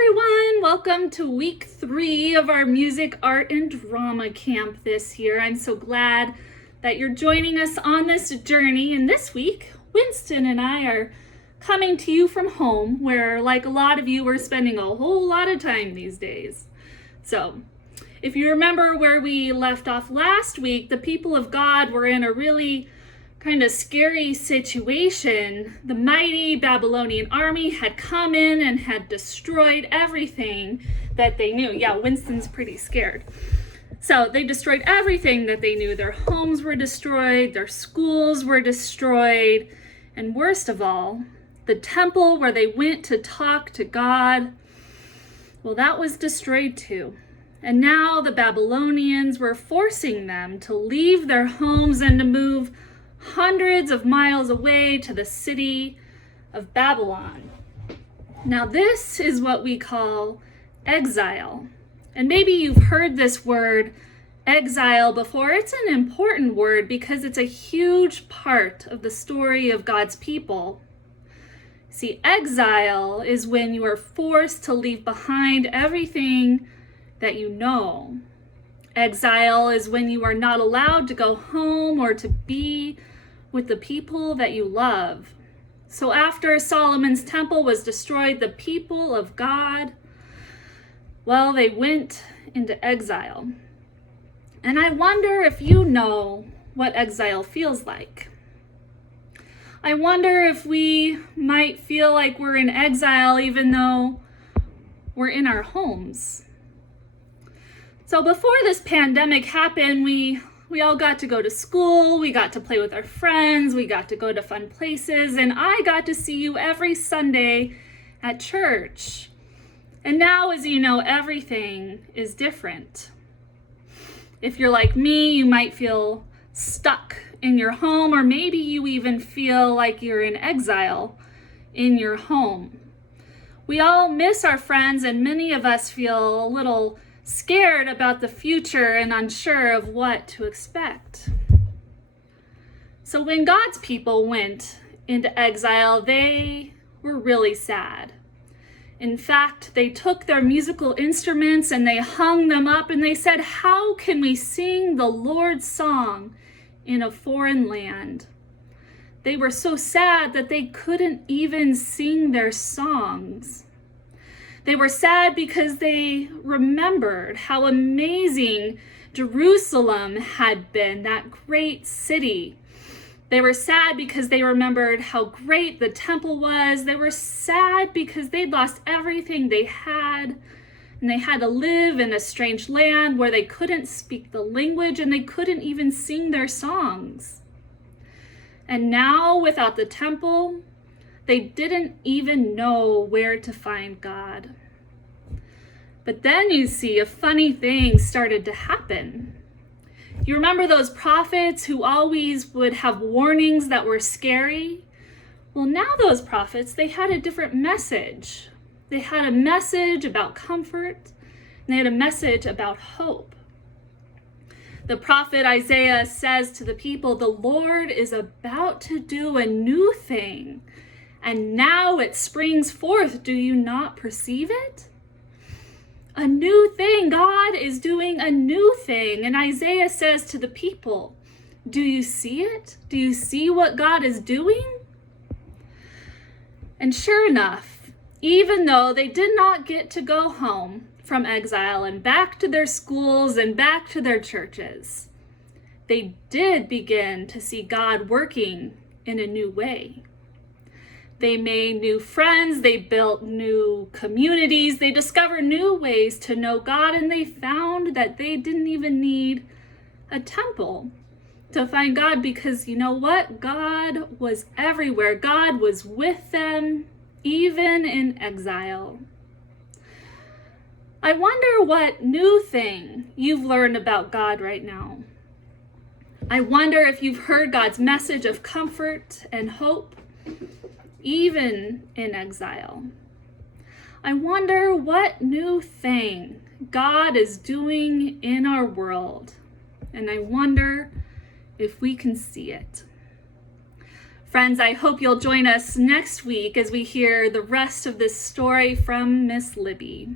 everyone, welcome to week 3 of our music, art, and drama camp this year. I'm so glad that you're joining us on this journey. And this week, Winston and I are coming to you from home, where, like a lot of you, we're spending a whole lot of time these days. So, if you remember where we left off last week, the people of God were in a really kind of scary situation. The mighty Babylonian army had come in and had destroyed everything that they knew. Yeah, Winston's pretty scared. So they destroyed everything that they knew. Their homes were destroyed, their schools were destroyed, and worst of all, the temple where they went to talk to God, well, that was destroyed too. And now the Babylonians were forcing them to leave their homes and to move hundreds of miles away to the city of Babylon. Now, this is what we call exile. And maybe you've heard this word exile before. It's an important word because it's a huge part of the story of God's people. See, exile is when you are forced to leave behind everything that you know. Exile is when you are not allowed to go home or to be with the people that you love. So after Solomon's temple was destroyed, the people of God, well, they went into exile. And I wonder if you know what exile feels like. I wonder if we might feel like we're in exile even though we're in our homes. So before this pandemic happened, we all got to go to school, we got to play with our friends, we got to go to fun places, and I got to see you every Sunday at church. And now, as you know, everything is different. If you're like me, you might feel stuck in your home, or maybe you even feel like you're in exile in your home. We all miss our friends, and many of us feel a little scared about the future and unsure of what to expect. So when God's people went into exile, they were really sad. In fact, they took their musical instruments and they hung them up and they said, "How can we sing the Lord's song in a foreign land?" They were so sad that they couldn't even sing their songs. They were sad because they remembered how amazing Jerusalem had been, that great city. They were sad because they remembered how great the temple was. They were sad because they'd lost everything they had, and they had to live in a strange land where they couldn't speak the language and they couldn't even sing their songs. And now, without the temple, they didn't even know where to find God. But then you see a funny thing started to happen. You remember those prophets who always would have warnings that were scary? Well, now those prophets, they had a different message. They had a message about comfort, and they had a message about hope. The prophet Isaiah says to the people, "The Lord is about to do a new thing, and now it springs forth. Do you not perceive it?" A new thing. God is doing a new thing. And Isaiah says to the people, "Do you see it? Do you see what God is doing?" And sure enough, even though they did not get to go home from exile and back to their schools and back to their churches, they did begin to see God working in a new way. They made new friends, they built new communities, they discovered new ways to know God, and they found that they didn't even need a temple to find God, because you know what? God was everywhere. God was with them, even in exile. I wonder what new thing you've learned about God right now. I wonder if you've heard God's message of comfort and hope, even in exile. I wonder what new thing God is doing in our world, and I wonder if we can see it. Friends, I hope you'll join us next week as we hear the rest of this story from Miss Libby.